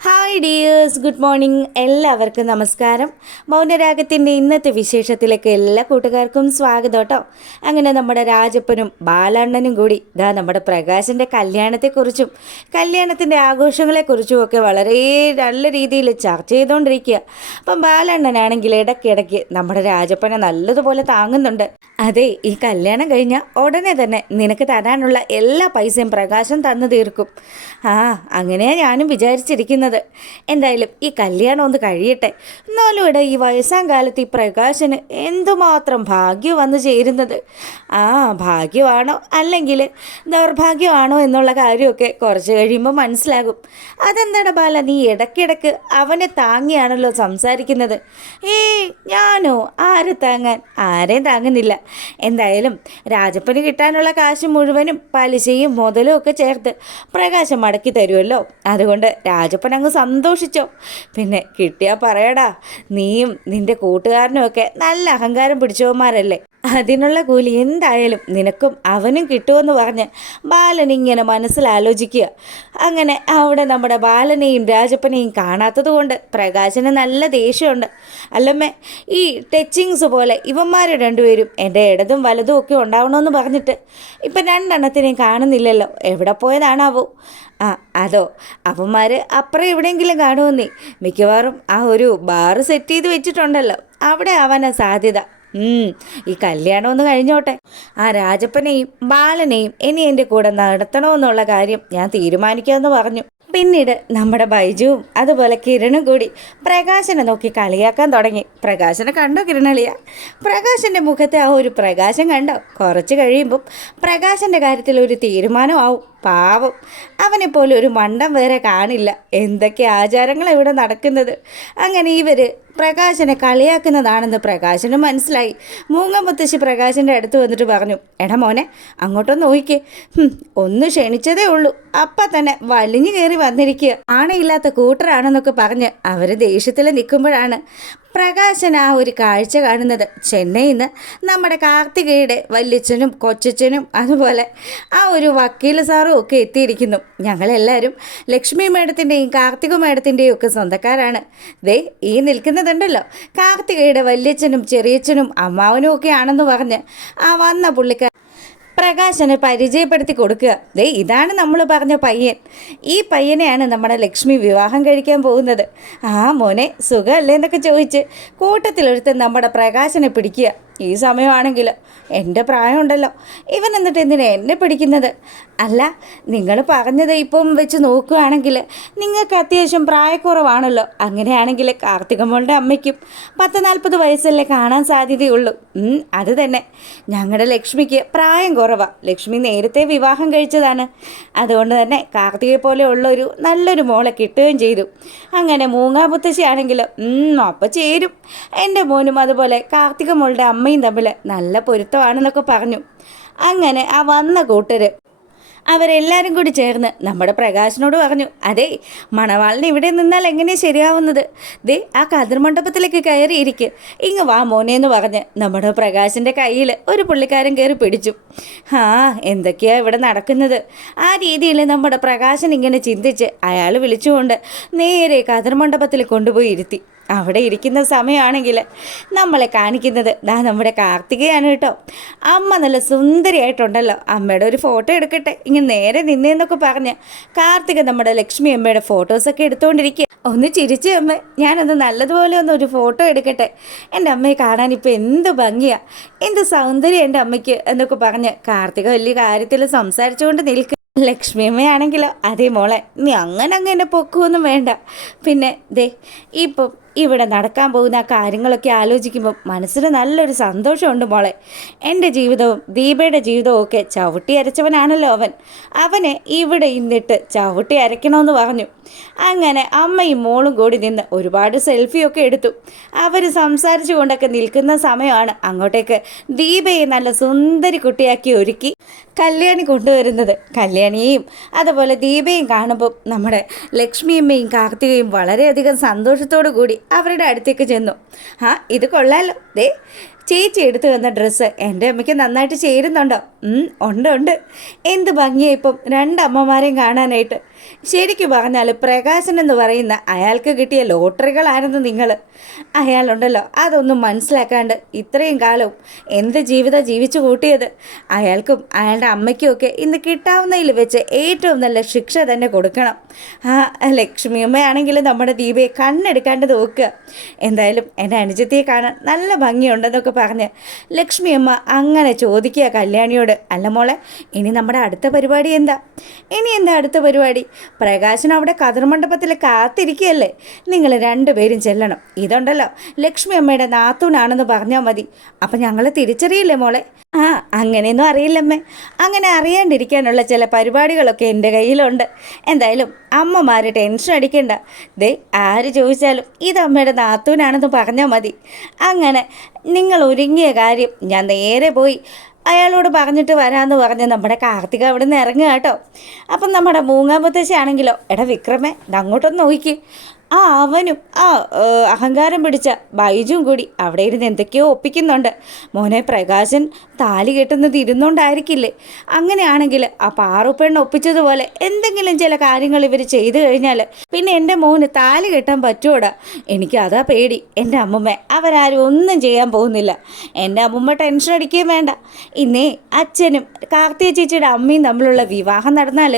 How hi dears good morning എല്ലാവർക്കും നമസ്കാരം. മൗനരാഗത്തിന്റെ ഇന്നത്തെ വിശേഷത്തിലേക്ക് എല്ലാ കൂട്ടുകാർക്കും സ്വാഗതം കേട്ടോ. അങ്ങനെ നമ്മുടെ രാജപ്പനും ബാലണ്ണനും കൂടി ഇതാ നമ്മുടെ പ്രകാശിന്റെ കല്യാണത്തെക്കുറിച്ചും കല്യാണത്തിന്റെ ആഘോഷങ്ങളെക്കുറിച്ചും ഒക്കെ വളരെ നല്ല രീതിയിൽ ചർച്ച ചെയ്തുകൊണ്ടിരിക്കുക അപ്പം ബാലണ്ണനാണെങ്കിൽ ഇടയ്ക്കിടയ്ക്ക് നമ്മുടെ രാജപ്പനെ നല്ലതുപോലെ താങ്ങുന്നുണ്ട്. അതെ ഈ കല്യാണം കഴിഞ്ഞാൽ ഉടനെ തന്നെ നിനക്ക് തരാനുള്ള എല്ലാ പൈസയും പ്രകാശം തന്നു തീർക്കും. ആ അങ്ങനെയാണ് ഞാനും വിചാരിച്ചിരിക്കുന്നത്. എന്തായാലും ഈ കല്യാണം ഒന്ന് കഴിയട്ടെ. എന്നാലും ഇവിടെ ഈ വയസ്സാം കാലത്ത് ഈ പ്രകാശന് എന്തുമാത്രം ഭാഗ്യം വന്നു ചേരുന്നത്? ആ ഭാഗ്യമാണോ? അല്ലെങ്കിൽ ദൗർഭാഗ്യമാണോ എന്നുള്ള കാര്യമൊക്കെ കുറച്ച് കഴിയുമ്പോൾ മനസ്സിലാകും. അതെന്താണ് ബാല നീ ഇടയ്ക്കിടയ്ക്ക് അവനെ താങ്ങിയാണല്ലോ സംസാരിക്കുന്നത്? ഏയ് ഞാനോ? ആരെ താങ്ങാൻ? ആരെയും താങ്ങുന്നില്ല. എന്തായാലും രാജപ്പന് കിട്ടാനുള്ള കാശ് മുഴുവനും പലിശയും മുതലും ഒക്കെ ചേർത്ത് പ്രകാശം മടക്കി തരുമല്ലോ അതുകൊണ്ട് രാജപ്പൻ അങ്ങ് സന്തോഷിച്ചോ? പിന്നെ കിട്ടിയാൽ പറയടാ നീയും നിന്റെ കൂട്ടുകാരനും ഒക്കെ നല്ല അഹങ്കാരം പിടിച്ചവന്മാരല്ലേ? അതിനുള്ള കൂലി എന്തായാലും നിനക്കും അവനും കിട്ടുമെന്ന് പറഞ്ഞ് ബാലൻ ഇങ്ങനെ മനസ്സിൽ ആലോചിക്കുക അങ്ങനെ അവിടെ നമ്മുടെ ബാലനെയും രാജപ്പനെയും കാണാത്തത് കൊണ്ട് പ്രകാശന് നല്ല ദേഷ്യമുണ്ട്. അല്ലമ്മേ ഈ ടച്ചിങ്സ് പോലെ ഇവന്മാർ രണ്ടുപേരും എന്റെ ഇടതും വലതും ഒക്കെ ഉണ്ടാവണമെന്ന് പറഞ്ഞിട്ട് ഇപ്പം രണ്ടെണ്ണത്തിനെയും കാണുന്നില്ലല്ലോ. എവിടെ പോയതാണാവോ? ആ അതോ അവന്മാർ അപ്പുറം എവിടെയെങ്കിലും കാണുമെന്നേ. മിക്കവാറും ആ ഒരു ബാറ് സെറ്റ് ചെയ്ത് വെച്ചിട്ടുണ്ടല്ലോ. അവിടെ ആവാനാ സാധ്യത. ഈ കല്യാണം ഒന്ന് കഴിഞ്ഞോട്ടെ. ആ രാജപ്പനെയും ബാലനെയും ഇനി എന്റെ കൂടെ നടത്തണമെന്നുള്ള കാര്യം ഞാൻ തീരുമാനിക്കാമെന്ന് പറഞ്ഞു. പിന്നീട് നമ്മുടെ ബൈജുവും അതുപോലെ കിരണും കൂടി പ്രകാശനെ നോക്കി കളിയാക്കാൻ തുടങ്ങി. പ്രകാശനെ കണ്ടോ കിരണളിയ? പ്രകാശന്റെ മുഖത്തെ ആ ഒരു പ്രകാശം കണ്ടോ? കുറച്ച് കഴിയുമ്പം പ്രകാശന്റെ കാര്യത്തിൽ ഒരു തീരുമാനമാവും. പാവം. അവനെപ്പോലെ ഒരു മണ്ടം വേറെ കാണില്ല. എന്തൊക്കെ ആചാരങ്ങൾ ഇവിടെ നടക്കുന്നത്? അങ്ങനെ ഇവർ പ്രകാശനെ കളിയാക്കുന്നതാണെന്ന് പ്രകാശന് മനസ്സിലായി. മൂങ്ങമുത്തശ്ശി പ്രകാശന്റെ അടുത്ത് വന്നിട്ട് പറഞ്ഞു എടാ മോനെ അങ്ങോട്ടൊന്ന് നോക്കിക്കേ ഒന്ന് ക്ഷണിച്ചതേ ഉള്ളൂ. അപ്പം തന്നെ വലിഞ്ഞു കയറി വന്നിരിക്കുക. ആണയില്ലാത്ത കൂട്ടറാണെന്നൊക്കെ പറഞ്ഞ് അവർ ദേഷ്യത്തിൽ നിൽക്കുമ്പോഴാണ് പ്രകാശൻ ആ ഒരു കാഴ്ച കാണുന്നത് ചെന്നൈയിൽ നിന്ന് നമ്മുടെ കാർത്തികയുടെ വല്യച്ഛനും കൊച്ചച്ഛനും അതുപോലെ ആ ഒരു വക്കീൽ സാറും ഒക്കെ എത്തിയിരിക്കുന്നു. ഞങ്ങളെല്ലാവരും ലക്ഷ്മി മേഡത്തിന്റെയും കാർത്തിക മേഡത്തിന്റെയും ഒക്കെ സ്വന്തക്കാരാണ്. ദേ ഈ നിൽക്കുന്നതുണ്ടല്ലോ. കാർത്തികയുടെ വല്യച്ഛനും ചെറിയച്ഛനും അമ്മാവനും ഒക്കെ ആണെന്ന് പറഞ്ഞ് ആ വന്ന പുള്ളിക്കാർ പ്രകാശന് പരിചയപ്പെടുത്തി കൊടുക്കുക. ദേ ഇതാണ് നമ്മൾ പറഞ്ഞ പയ്യൻ. ഈ പയ്യനെയാണ് നമ്മുടെ ലക്ഷ്മി വിവാഹം കഴിക്കാൻ പോകുന്നത്. ആ മോനെ സുഖമല്ലേ എന്നൊക്കെ ചോദിച്ച് കൂട്ടത്തിലൊരുത്തൻ നമ്മുടെ പ്രകാശനെ പിടിക്കുക. ഈ സമയമാണെങ്കിൽ എന്റെ പ്രായമുണ്ടല്ലോ. ഇവൻ എന്നിട്ട് എന്തിനാ എന്നെ പിടിക്കുന്നത്? അല്ല നിങ്ങൾ പറഞ്ഞത് ഇപ്പം വെച്ച് നോക്കുകയാണെങ്കിൽ നിങ്ങൾക്ക് അത്യാവശ്യം പ്രായക്കുറവാണല്ലോ. അങ്ങനെയാണെങ്കിൽ കാർത്തികമ്മളുടെ അമ്മയ്ക്കും പത്ത് നാൽപ്പത് വയസ്സല്ലേ കാണാൻ സാധ്യതയുള്ളൂ. അത് തന്നെ. ഞങ്ങളുടെ ലക്ഷ്മിക്ക് പ്രായം കുറവാണ് ലക്ഷ്മി നേരത്തെ വിവാഹം കഴിച്ചതാണ്. അതുകൊണ്ട് തന്നെ കാർത്തികയെ പോലെ ഉള്ള ഒരു നല്ലൊരു മോളെ കിട്ടുകയും ചെയ്തു. അങ്ങനെ മൂങ്ങാ മുത്തശ്ശിയാണെങ്കിൽ അപ്പം ചേരും. എന്റെ മോനും അതുപോലെ കാർത്തിക മോളുടെ അമ്മയും തമ്മിൽ നല്ല പൊരുത്തമാണെന്നൊക്കെ പറഞ്ഞു. അങ്ങനെ ആ വന്ന കൂട്ടര് അവരെല്ലാവരും കൂടി ചേർന്ന് നമ്മുടെ പ്രകാശിനോട് പറഞ്ഞു അതെ മണവാളിന് ഇവിടെ നിന്നാൽ എങ്ങനെയാണ് ശരിയാവുന്നത്? ദേ ആ കതിർമണ്ഡപത്തിലേക്ക് കയറിയിരിക്ക്. ഇങ്ങ് വാ മോനെ എന്ന് പറഞ്ഞ് നമ്മുടെ പ്രകാശിന്റെ കയ്യിൽ ഒരു പുള്ളിക്കാരൻ കയറി പിടിച്ചു. ആ എന്തൊക്കെയാ ഇവിടെ നടക്കുന്നത്? ആ രീതിയിൽ നമ്മുടെ പ്രകാശൻ ഇങ്ങനെ ചിന്തിച്ച് അയാൾ വിളിച്ചുകൊണ്ട് നേരെ കതിർമണ്ഡപത്തിൽ കൊണ്ടുപോയി ഇരുത്തി. അവിടെ ഇരിക്കുന്ന സമയമാണെങ്കിൽ നമ്മളെ കാണിക്കുന്നത് ദാ നമ്മുടെ കാർത്തികയാണ് കേട്ടോ. അമ്മ നല്ല സുന്ദരിയായിട്ടുണ്ടല്ലോ. അമ്മയുടെ ഒരു ഫോട്ടോ എടുക്കട്ടെ. ഇങ്ങനെ നേരെ നിന്നേന്നൊക്കെ പറഞ്ഞ് കാർത്തിക നമ്മുടെ ലക്ഷ്മി അമ്മയുടെ ഫോട്ടോസൊക്കെ എടുത്തുകൊണ്ടിരിക്കുക ഒന്ന് ചിരിച്ചു അമ്മ. ഞാനൊന്ന് നല്ലതുപോലെ ഒന്ന് ഒരു ഫോട്ടോ എടുക്കട്ടെ. എന്റെ അമ്മയെ കാണാൻ ഇപ്പോൾ എന്ത് ഭംഗിയാ. എന്ത് സൗന്ദര്യം എന്റെ അമ്മയ്ക്ക് എന്നൊക്കെ പറഞ്ഞ് കാർത്തിക വലിയ കാര്യത്തിൽ സംസാരിച്ചുകൊണ്ട് നിൽക്കുക ലക്ഷ്മി അമ്മയാണെങ്കിലോ? അതേ മോളെ നീ അങ്ങനെ അങ്ങനെ പൊക്കുമൊന്നും വേണ്ട. പിന്നെ ദേ ഇപ്പം ഇവിടെ നടക്കാൻ പോകുന്ന കാര്യങ്ങളൊക്കെ ആലോചിക്കുമ്പോൾ മനസ്സിന് നല്ലൊരു സന്തോഷമുണ്ട് മോളെ. എന്റെ ജീവിതവും ദീപയുടെ ജീവിതവും ഒക്കെ ചവിട്ടി അരച്ചവനാണല്ലോ അവൻ. അവനെ ഇവിടെ ഇന്നിട്ട് ചവിട്ടി അരയ്ക്കണമെന്ന് പറഞ്ഞു. അങ്ങനെ അമ്മയും മോളും കൂടി നിന്ന് ഒരുപാട് സെൽഫിയൊക്കെ എടുത്തു. അവർ സംസാരിച്ചു കൊണ്ടൊക്കെ നിൽക്കുന്ന സമയമാണ് അങ്ങോട്ടേക്ക് ദീപയെ നല്ല സുന്ദരി കുട്ടിയാക്കി ഒരുക്കി കല്യാണി കൊണ്ടുവരുന്നത്. കല്യാണിയെയും അതുപോലെ ദീപയും കാണുമ്പോൾ നമ്മുടെ ലക്ഷ്മിയമ്മയും കാർത്തികയും വളരെയധികം സന്തോഷത്തോടു കൂടി അവരുടെ അടുത്തേക്ക് ചെന്നു. ആ ഇത് കൊള്ളാലോ. ദേ ചേച്ചി എടുത്തു തന്ന ഡ്രസ്സ് എന്റെ അമ്മയ്ക്ക് നന്നായിട്ട് ചേരുന്നുണ്ടോ. ഉണ്ട് ഉണ്ട്. എന്ത് ഭംഗിയാ ഇപ്പം രണ്ടമ്മമാരെയും കാണാനായിട്ട്. ശരിക്കും പറഞ്ഞാൽ പ്രകാശൻ എന്ന് പറയുന്ന അയാൾക്ക് കിട്ടിയ ലോട്ടറികളായിരുന്നു നിങ്ങൾ അയാളുണ്ടല്ലോ അതൊന്നും മനസ്സിലാക്കാണ്ട് ഇത്രയും കാലവും എന്ത് ജീവിതം ജീവിച്ചു കൂട്ടിയത്. അയാൾക്കും അയാളുടെ അമ്മയ്ക്കും ഒക്കെ ഇന്ന് കിട്ടാവുന്നതിൽ വെച്ച് ഏറ്റവും നല്ല ശിക്ഷ തന്നെ കൊടുക്കണം. ആ ലക്ഷ്മി അമ്മയാണെങ്കിലും നമ്മുടെ ദീപയെ കണ്ണെടുക്കാണ്ട് നോക്കുക. എന്തായാലും എന്റെ അനുജത്തിയെ കാണാൻ നല്ല ഭംഗിയുണ്ടെന്നൊക്കെ പറഞ്ഞ് ലക്ഷ്മിയമ്മ അങ്ങനെ ചോദിക്കുക കല്യാണിയോട്. അല്ല മോളെ ഇനി നമ്മുടെ അടുത്ത പരിപാടി എന്താ? ഇനി എന്താ അടുത്ത പരിപാടി? പ്രകാശൻ അവിടെ കതിർമണ്ഡപത്തിൽ കാത്തിരിക്കുകയല്ലേ? നിങ്ങൾ രണ്ടുപേരും ചെല്ലണം. ഇതുണ്ടല്ലോ ലക്ഷ്മി അമ്മയുടെ നാത്തൂനാണെന്ന് പറഞ്ഞാൽ മതി. അപ്പം ഞങ്ങൾ തിരിച്ചറിയില്ലേ മോളെ? ആ അങ്ങനെയൊന്നും അറിയില്ലമ്മേ. അങ്ങനെ അറിയാണ്ടിരിക്കാനുള്ള ചില പരിപാടികളൊക്കെ എന്റെ കയ്യിലുണ്ട്. എന്തായാലും അമ്മമാർ ടെൻഷൻ അടിക്കണ്ട. ദേ ആര് ചോദിച്ചാലും ഇത് അമ്മയുടെ നാത്തൂനാണെന്ന് പറഞ്ഞാൽ മതി. അങ്ങനെ നിങ്ങൾ ഒരുങ്ങിയ കാര്യം ഞാൻ നേരെ പോയി അയാളോട് പറഞ്ഞിട്ട് വരാമെന്ന് പറഞ്ഞ് നമ്മുടെ കാർത്തിക അവിടെ നിന്ന് ഇറങ്ങുക കേട്ടോ. അപ്പം നമ്മുടെ മൂങ്ങാമ്പത്തശ്ശി ആണെങ്കിലോ? എടാ വിക്രമേ അങ്ങോട്ടൊന്ന് നോക്കി ആ അവനും. ആ അഹങ്കാരം പിടിച്ച ബൈജും കൂടി അവിടെ ഇരുന്ന് എന്തൊക്കെയോ ഒപ്പിക്കുന്നുണ്ട്. മോനെ പ്രകാശൻ താലി കെട്ടുന്നത് ഇരുന്നുകൊണ്ടായിരിക്കില്ലേ അങ്ങനെയാണെങ്കിൽ ആ പാറുപ്പെണ്ണ ഒപ്പിച്ചതുപോലെ എന്തെങ്കിലും ചില കാര്യങ്ങൾ ഇവർ ചെയ്തു കഴിഞ്ഞാൽ പിന്നെ എന്റെ മോന് താലി കെട്ടാൻ പറ്റുമോടാ എനിക്ക് അതാ പേടി. എന്റെ അമ്മമ്മ അവരാരും ഒന്നും ചെയ്യാൻ പോകുന്നില്ല. എന്റെ അമ്മമ്മ ടെൻഷൻ അടിക്കുകയും വേണ്ട. ഇന്നേ അച്ഛനും കാർത്തിക ചേച്ചിയുടെ അമ്മയും തമ്മിലുള്ള വിവാഹം നടന്നാൽ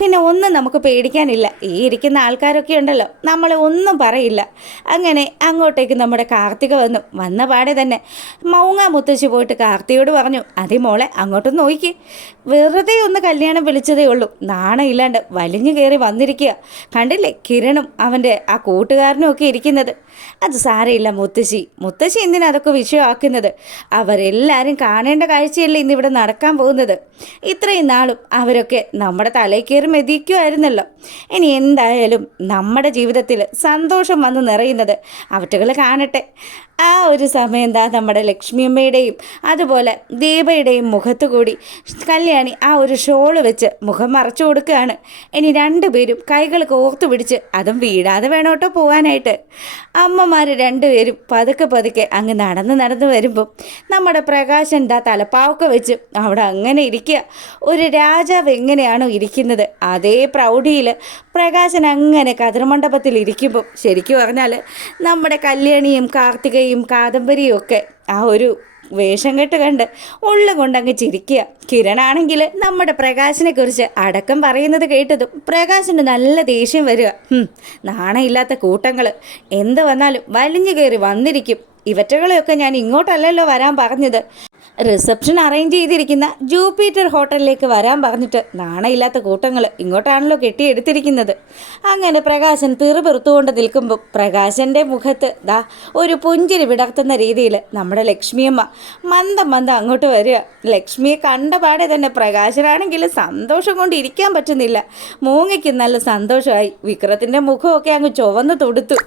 പിന്നെ ഒന്നും നമുക്ക് പേടിക്കാനില്ല. ഈ ഇരിക്കുന്ന ആൾക്കാരൊക്കെ ഉണ്ടല്ലോ. നമ്മളെ ഒന്നും പറയില്ല. അങ്ങനെ അങ്ങോട്ടേക്ക് നമ്മുടെ കാർത്തിക വന്നു. വന്ന പാടെ തന്നെ മൗങ്ങ മുത്തശ്ശി പോയിട്ട് കാർത്തിയോട് പറഞ്ഞു അതേ മോളെ അങ്ങോട്ടൊന്ന് നോക്കി. വെറുതെ ഒന്ന് കല്യാണം വിളിച്ചതേ ഉള്ളൂ. നാണം ഇല്ലാണ്ട് വലിഞ്ഞു കയറി വന്നിരിക്കുക. കണ്ടില്ലേ കിരണും അവന്റെ ആ കൂട്ടുകാരനും ഒക്കെ ഇരിക്കുന്നത്. അത് സാരയില്ല മുത്തശ്ശി. മുത്തശ്ശി എന്തിനാ അതൊക്കെ വിഷയമാക്കുന്നത്? അവരെല്ലാവരും കാണേണ്ട കാഴ്ചയല്ലേ ഇന്നിവിടെ നടക്കാൻ പോകുന്നത്. ഇത്രയും നാളും അവരൊക്കെ നമ്മുടെ തലയിൽ കയറി മെതിക്കുമായിരുന്നല്ലോ ഇനി എന്തായാലും നമ്മുടെ ജീവിതത്തിൽ സന്തോഷം വന്ന് നിറയുന്നത് അവറ്റകൾ കാണട്ടെ. ആ ഒരു സമയം എന്താ നമ്മുടെ ലക്ഷ്മിയമ്മയുടെയും അതുപോലെ ദീപയുടെയും മുഖത്ത് കൂടി കല്യാണി ആ ഒരു ഷോൾ വെച്ച് മുഖം മറച്ചു കൊടുക്കുകയാണ്. ഇനി രണ്ടുപേരും കൈകൾ കോർത്തു പിടിച്ച് അതും വീടാതെ വേണോട്ടോ പോവാനായിട്ട്. അമ്മമാർ രണ്ടുപേരും പതുക്കെ പതുക്കെ അങ്ങ് നടന്ന് നടന്ന് വരുമ്പം നമ്മുടെ പ്രകാശൻ ദാ തലപ്പാവൊക്കെ വെച്ച് അവിടെ അങ്ങനെ ഇരിക്കുക. ഒരു രാജാവ് എങ്ങനെയാണോ ഇരിക്കുന്നത്. അതേ പ്രൗഢിയിൽ പ്രകാശൻ അങ്ങനെ കതിർമണ്ഡപത്തിൽ ഇരിക്കുമ്പോൾ ശരിക്കും പറഞ്ഞാൽ നമ്മുടെ കല്യാണിയും കാർത്തികയും കാദംബരിയും ഒക്കെ ആ ഒരു വേഷം കെട്ട് കണ്ട് ഉള്ളു കൊണ്ടങ്ങ് ചിരിക്കുക. കിരണാണെങ്കിൽ നമ്മുടെ പ്രകാശിനെ കുറിച്ച് അടക്കം പറയുന്നത് കേട്ടതും പ്രകാശിന് നല്ല ദേഷ്യം വരിക. നാണയില്ലാത്ത കൂട്ടങ്ങൾ എന്ത് വന്നാലും വലിഞ്ഞു കയറി വന്നിരിക്കും. ഇവറ്റകളെയൊക്കെ ഞാൻ ഇങ്ങോട്ടല്ലല്ലോ വരാൻ പറഞ്ഞത്. റിസപ്ഷൻ അറേഞ്ച് ചെയ്തിരിക്കുന്ന ജൂപ്പിറ്റർ ഹോട്ടലിലേക്ക് വരാൻ പറഞ്ഞിട്ട് നാണയില്ലാത്ത കൂട്ടങ്ങൾ ഇങ്ങോട്ടാണല്ലോ കെട്ടിയെടുത്തിരിക്കുന്നത് അങ്ങനെ പ്രകാശൻ പിറുപിറുത്തുകൊണ്ട് നിൽക്കുമ്പോൾ പ്രകാശന്റെ മുഖത്ത് ദാ ഒരു പുഞ്ചിരി വിടർത്തുന്ന രീതിയിൽ നമ്മുടെ ലക്ഷ്മിയമ്മ മന്ദം മന്ദം അങ്ങോട്ട് വരിക. ലക്ഷ്മിയെ കണ്ട പാടെ തന്നെ പ്രകാശനാണെങ്കിൽ സന്തോഷം കൊണ്ട് ഇരിക്കാൻ പറ്റുന്നില്ല. മൂങ്ങയ്ക്ക് നല്ല സന്തോഷമായി. വിക്രത്തിന്റെ മുഖമൊക്കെ അങ്ങ് ചുവന്ന് തൊടുത്തു.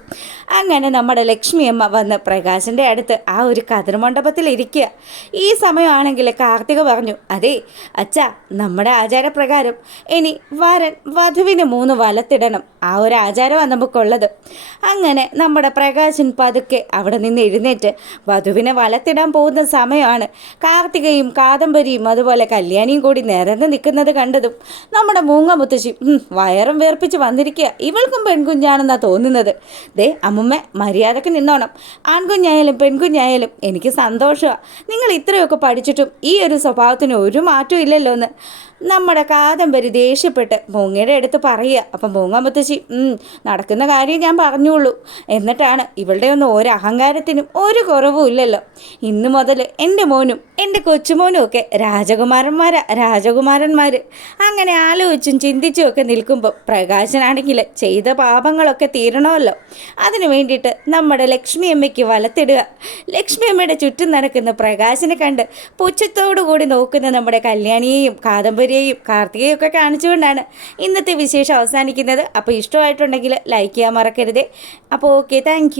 അങ്ങനെ നമ്മുടെ ലക്ഷ്മിയമ്മ വന്ന് പ്രകാശന്റെ അടുത്ത് ആ ഒരു കതിർമണ്ഡപത്തിൽ ഇരിക്കുക ഈ സമയമാണെങ്കിൽ കാർത്തിക പറഞ്ഞു അതെ അച്ഛ നമ്മുടെ ആചാരപ്രകാരം. ഇനി വരൻ വധുവിന് മൂന്ന് വലത്തിടണം. ആ ഒരു ആചാരമാണ് നമുക്കുള്ളത്. അങ്ങനെ നമ്മുടെ പ്രകാശൻ പതുക്കെ അവിടെ നിന്ന് എഴുന്നേറ്റ് വധുവിനെ വലത്തിടാൻ പോകുന്ന സമയമാണ്. കാർത്തികയും കാദംബരിയും അതുപോലെ കല്യാണിയും കൂടി നിരന്ന് നിൽക്കുന്നത് കണ്ടതും നമ്മുടെ മൂങ്ങ മുത്തശ്ശി "ഉം, വയറും വേർപ്പിച്ച് വന്നിരിക്കുക ഇവൾക്കും പെൺകുഞ്ഞാണെന്നാണ് തോന്നുന്നത്. ദേ അമ്മുമ്മ മര്യാദയ്ക്ക് നിന്നോണം. ആൺകുഞ്ഞായാലും പെൺകുഞ്ഞായാലും എനിക്ക് സന്തോഷമാണ് നിങ്ങൾ ഇത്രയൊക്കെ പഠിച്ചിട്ടും ഈ ഒരു സ്വഭാവത്തിന് ഒരു മാറ്റവും ഇല്ലല്ലോ എന്ന് നമ്മുടെ കാദംബരി ദേഷ്യപ്പെട്ട് മൂങ്ങയുടെ അടുത്ത് പറയുക. അപ്പം മൂങ്ങ മുത്തശ്ശി നടക്കുന്ന കാര്യം ഞാൻ പറഞ്ഞുള്ളൂ എന്നിട്ടാണ് ഇവളുടെ ഒന്നും ഒരു അഹങ്കാരത്തിനും ഒരു കുറവും ഇല്ലല്ലോ. ഇന്നു മുതൽ എന്റെ മോനും എന്റെ കൊച്ചുമോനും ഒക്കെ രാജകുമാരന്മാരാ രാജകുമാരന്മാർ അങ്ങനെ ആലോചിച്ചും ചിന്തിച്ചും ഒക്കെ നിൽക്കുമ്പോൾ പ്രകാശനാണെങ്കിൽ ചെയ്ത പാപങ്ങളൊക്കെ തീരണമല്ലോ. അതിനു വേണ്ടിയിട്ട് നമ്മുടെ ലക്ഷ്മി അമ്മയ്ക്ക് വലത്തിടുക. ലക്ഷ്മി അമ്മയുടെ ചുറ്റും നടക്കുന്ന പ്രകാശനെ കണ്ട് പുച്ഛത്തോടു കൂടി നോക്കുന്ന നമ്മുടെ കല്യാണിയെയും കാദംബരിയെയും കാർത്തികയും ഒക്കെ കാണിച്ചുകൊണ്ടാണ് ഇന്നത്തെ വിശേഷം അവസാനിക്കുന്നത്. അപ്പോൾ ഇഷ്ടമായിട്ടുണ്ടെങ്കിൽ ലൈക്ക് ചെയ്യാൻ മറക്കരുത്. അപ്പോൾ ഓക്കെ താങ്ക്